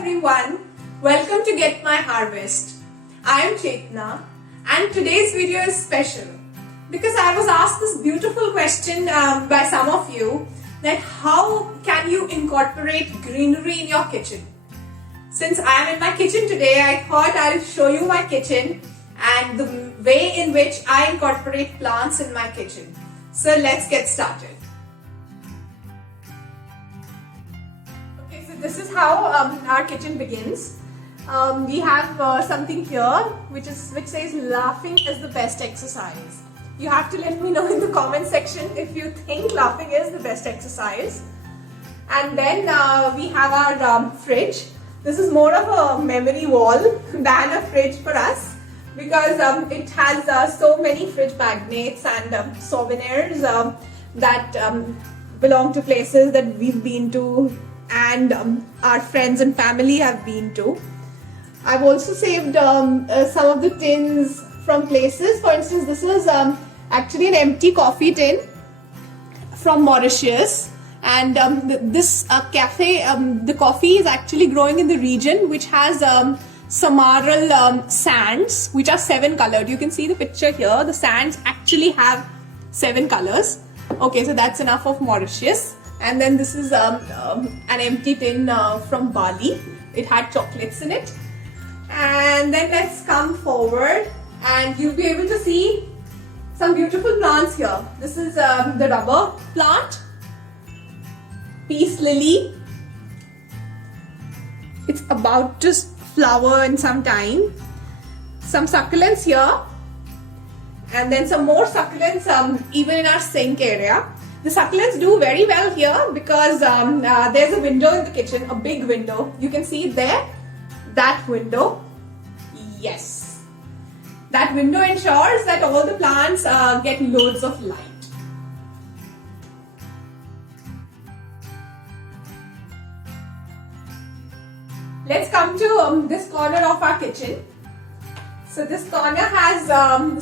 everyone, welcome to Get My Harvest. I am Chetna and today's video is special because I was asked this beautiful question by some of you that how can you incorporate greenery in your kitchen? Since I am in my kitchen today, I thought I'll show you my kitchen and the way in which I incorporate plants in my kitchen. So let's get started. Okay, so this is how our kitchen begins. We have something here which says laughing is the best exercise. You have to let me know in the comment section if you think laughing is the best exercise. And then we have our fridge. This is more of a memory wall than a fridge for us because it has so many fridge magnets and souvenirs that belong to places that we've been to and our friends and family have been to. I've also saved some of the tins from places. For instance, this is actually an empty coffee tin from Mauritius. And this cafe, the coffee is actually growing in the region which has Samaral sands, which are 7 colored. You can see the picture here. The sands actually have 7 colors. Okay, so that's enough of Mauritius. And then this is an empty tin from Bali. It had chocolates in it. And then let's come forward and you'll be able to see some beautiful plants here. This is the rubber plant. Peace lily. It's about to flower in some time. Some succulents here. And then some more succulents even in our sink area. The succulents do very well here because there's a window in the kitchen, a big window. You can see it there. That window. Yes. That window ensures that all the plants get loads of light. Let's come to this corner of our kitchen. So this corner has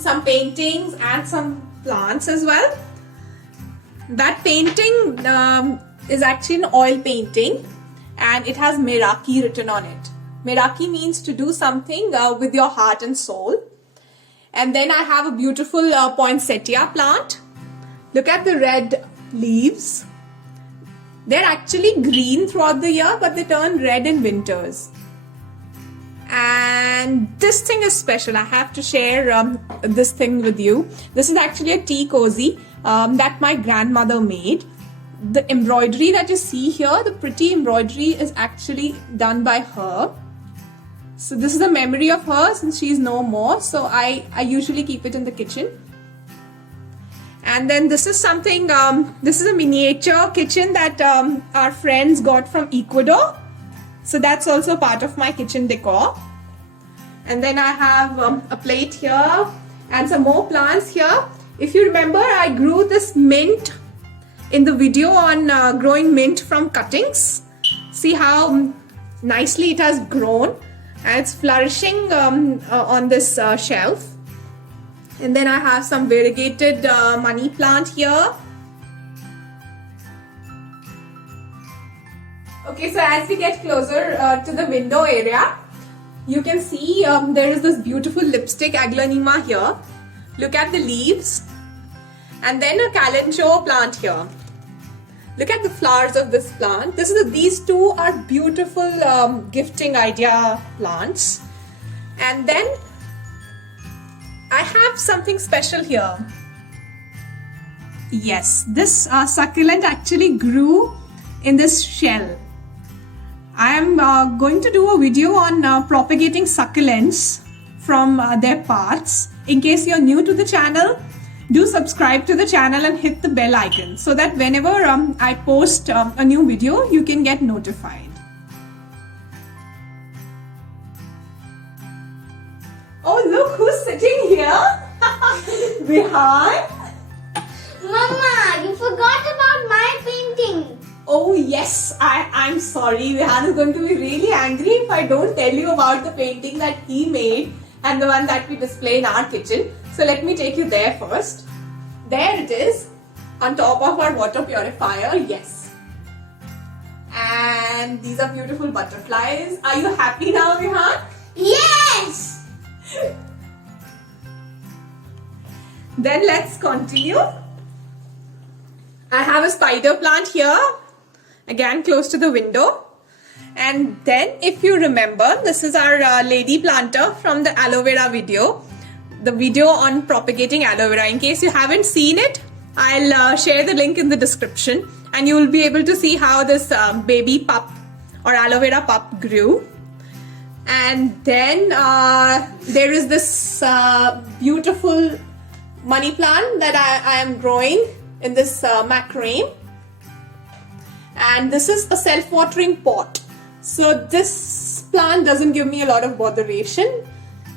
some paintings and some plants as well. That painting is actually an oil painting and it has Meraki written on it. Meraki means to do something with your heart and soul. And then I have a beautiful poinsettia plant. Look at the red leaves. They're actually green throughout the year, but they turn red in winters. And this thing is special. I have to share this thing with you. This is actually a tea cozy that my grandmother made. The embroidery that you see here, the pretty embroidery is actually done by her. So this is a memory of her since she's no more. So I usually keep it in the kitchen. And then this is something, this is a miniature kitchen that our friends got from Ecuador. So that's also part of my kitchen decor. And then I have a plate here and some more plants here. If you remember, I grew this mint in the video on growing mint from cuttings. See how nicely it has grown and it's flourishing on this shelf. And then I have some variegated money plant here. Okay, so as we get closer to the window area, you can see there is this beautiful lipstick aglaonema here. Look at the leaves. And then a kalanchoe plant here. Look at the flowers of this plant. These two are beautiful gifting idea plants. And then I have something special here. Yes, this succulent actually grew in this shell. I am going to do a video on propagating succulents from their parts. In case you're new to the channel, do subscribe to the channel and hit the bell icon so that whenever I post a new video, you can get notified. Oh, look who's sitting here behind. Mama, you forgot about my painting. Oh yes, I'm sorry. Vihan is going to be really angry if I don't tell you about the painting that he made and the one that we display in our kitchen. So let me take you there first. There it is on top of our water purifier. Yes. And these are beautiful butterflies. Are you happy now, Vihan? Yes! Then let's continue. I have a spider plant here, again close to the window. And then if you remember, this is our lady planter from the aloe vera video. The video on propagating aloe vera. In case you haven't seen it, I'll share the link in the description. And you will be able to see how this baby pup or aloe vera pup grew. And then there is this beautiful money plant that I am growing in this macrame. And this is a self-watering pot. So this plant doesn't give me a lot of botheration.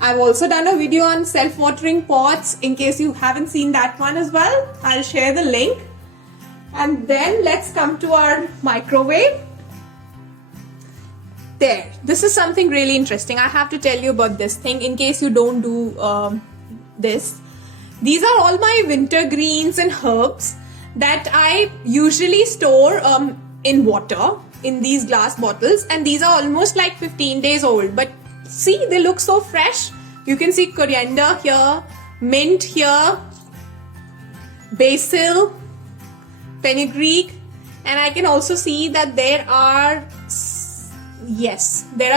I've also done a video on self-watering pots. In case you haven't seen that one as well, I'll share the link. And then let's come to our microwave. There, this is something really interesting. I have to tell you about this thing in case you don't do this. These are all my winter greens and herbs that I usually store in water in these glass bottles, and these are almost like 15 days old, but see, they look so fresh. You can see coriander here, mint here, basil, fenugreek, and I can also see that there are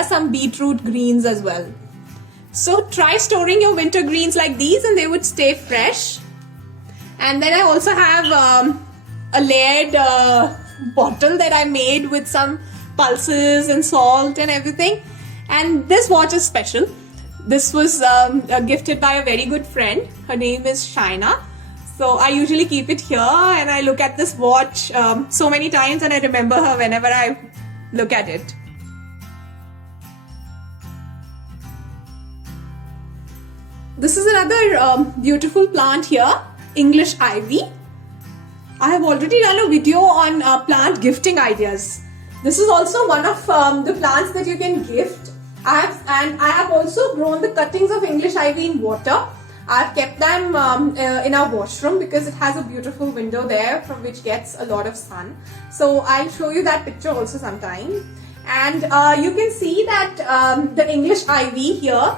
some beetroot greens as well. So try storing your winter greens like these and they would stay fresh. And then I also have a layered bottle that I made with some pulses and salt and everything. And this watch is special. This was gifted by a very good friend. Her name is Shaina. So I usually keep it here and I look at this watch so many times and I remember her whenever I look at it. This is another beautiful plant here, English ivy. I have already done a video on plant gifting ideas. This is also one of the plants that you can gift. I have also grown the cuttings of English ivy in water. I've kept them in our washroom because it has a beautiful window there from which gets a lot of sun. So I'll show you that picture also sometime. And you can see that the English ivy here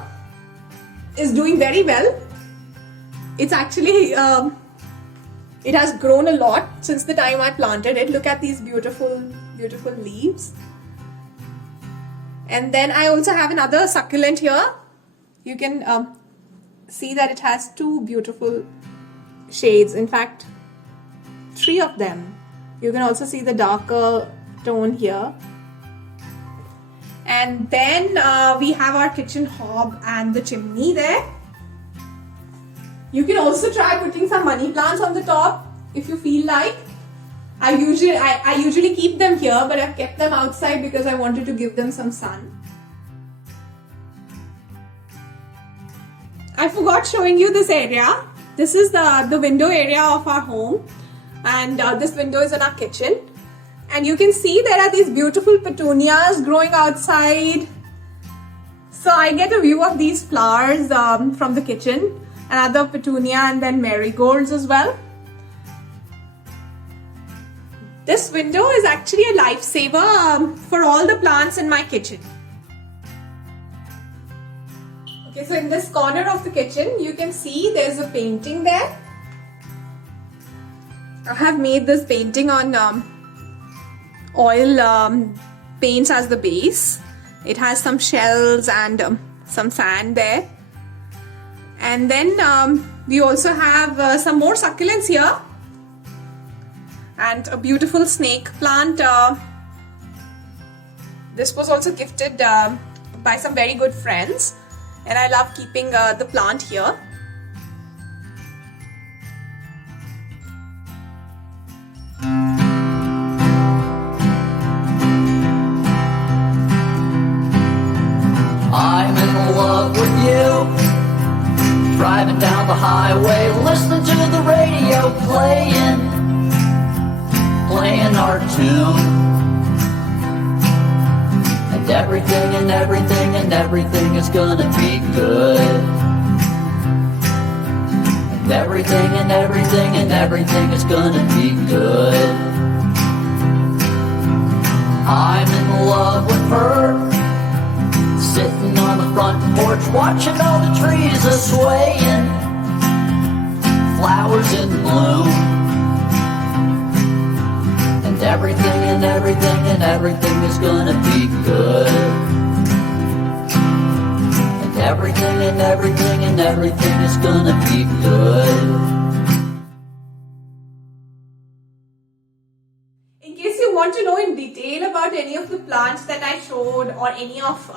is doing very well. It's actually, it has grown a lot since the time I planted it. Look at these beautiful, beautiful leaves. And then I also have another succulent here. You can see that it has two beautiful shades. In fact, 3 of them. You can also see the darker tone here. And then we have our kitchen hob and the chimney there. You can also try putting some money plants on the top if you feel like. I usually keep them here, but I've kept them outside because I wanted to give them some sun. I forgot showing you this area. This is the window area of our home, and this window is in our kitchen. And you can see there are these beautiful petunias growing outside. So I get a view of these flowers from the kitchen. Another petunia and then marigolds as well. This window is actually a lifesaver for all the plants in my kitchen. Okay, so in this corner of the kitchen, you can see there's a painting there. I have made this painting on oil paints as the base. It has some shells and some sand there. And then we also have some more succulents here. And a beautiful snake plant. This was also gifted by some very good friends. And I love keeping the plant here. I'm in love with you. Driving down the highway, listening to the radio, playing our tune. And everything is gonna be good. And everything is gonna be good. I'm in love with her. Sitting on the front porch, watching all the trees a swaying, flowers in bloom, and everything is gonna be good. And everything is gonna be good. In case you want to know in detail about any of the plants that I showed or any of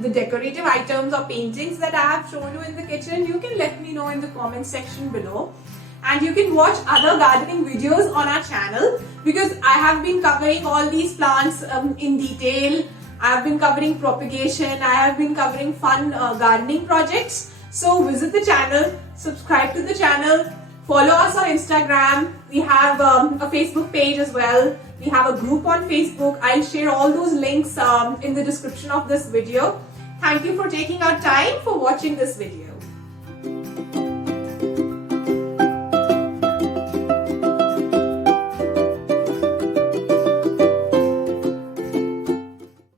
the decorative items or paintings that I have shown you in the kitchen, you can let me know in the comment section below. And you can watch other gardening videos on our channel, because I have been covering all these plants in detail. I have been covering propagation, I have been covering fun gardening projects. So visit the channel, subscribe to the channel, follow us on Instagram. We have a Facebook page as well. We have a group on Facebook. I'll share all those links in the description of this video. Thank you for taking our time for watching this video.